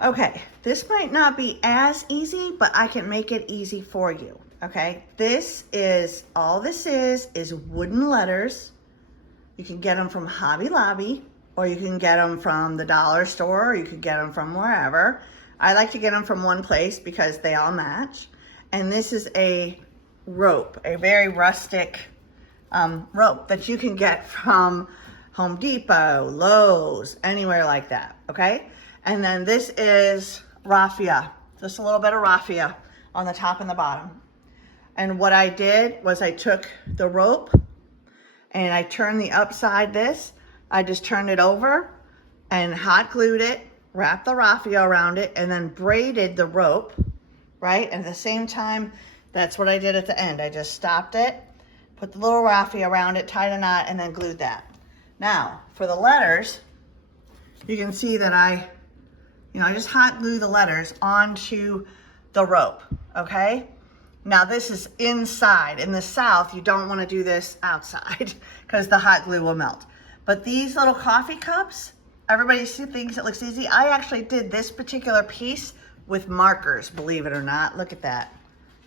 Okay, this might not be as easy, but I can make it easy for you. Okay, all this is wooden letters. You can get them from Hobby Lobby, or you can get them from the dollar store, or you could get them from wherever. I like to get them from one place because they all match. And this is a rope, a very rustic rope that you can get from Home Depot, Lowe's, anywhere like that, okay? And then this is raffia, just a little bit of raffia on the top and the bottom. And what I did was I took the rope and I turned the upside I just turned it over and hot glued it, wrapped the raffia around it, and then braided the rope, right? And at the same time, that's what I did at the end. I just stopped it, put the little raffia around it, tied a knot, and then glued that. Now, for the letters, you can see that I just hot glue the letters onto the rope, okay? Now this is inside. In the South, you don't want to do this outside because the hot glue will melt. But these little coffee cups, everybody thinks it looks easy. I actually did this particular piece with markers, believe it or not. Look at that.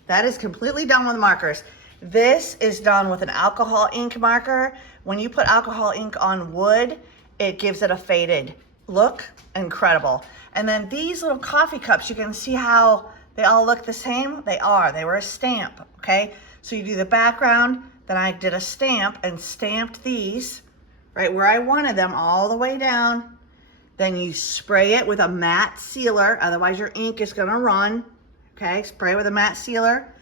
That is completely done with markers. This is done with an alcohol ink marker. When you put alcohol ink on wood, it gives it a faded look. Incredible. And then these little coffee cups, you can see how they all look the same. They were a stamp, okay? So you do the background, then I did a stamp and stamped these right where I wanted them all the way down. Then you spray it with a matte sealer, otherwise your ink is gonna run, okay? Spray with a matte sealer.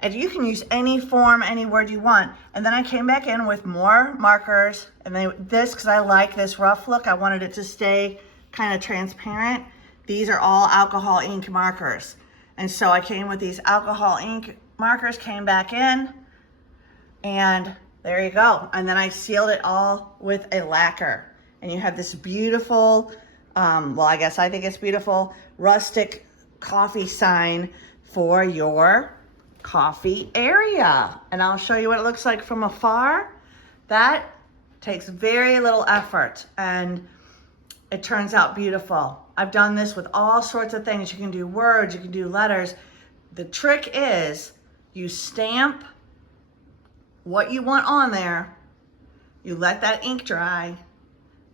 And you can use any form, any word you want. And then I came back in with more markers, and then because I like this rough look, I wanted it to stay kind of transparent. These are all alcohol ink markers. And so I came with these alcohol ink markers, came back in, and there you go. And then I sealed it all with a lacquer. And you have this beautiful, I guess I think it's beautiful, rustic coffee sign for your coffee area. And I'll show you what it looks like from afar. That takes very little effort and it turns out beautiful. I've done this with all sorts of things. You can do words, you can do letters. The trick is you stamp what you want on there, you let that ink dry,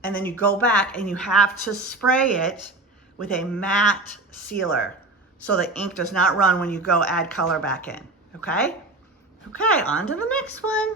and then you go back and you have to spray it with a matte sealer so the ink does not run when you go add color back in, okay? Okay, on to the next one.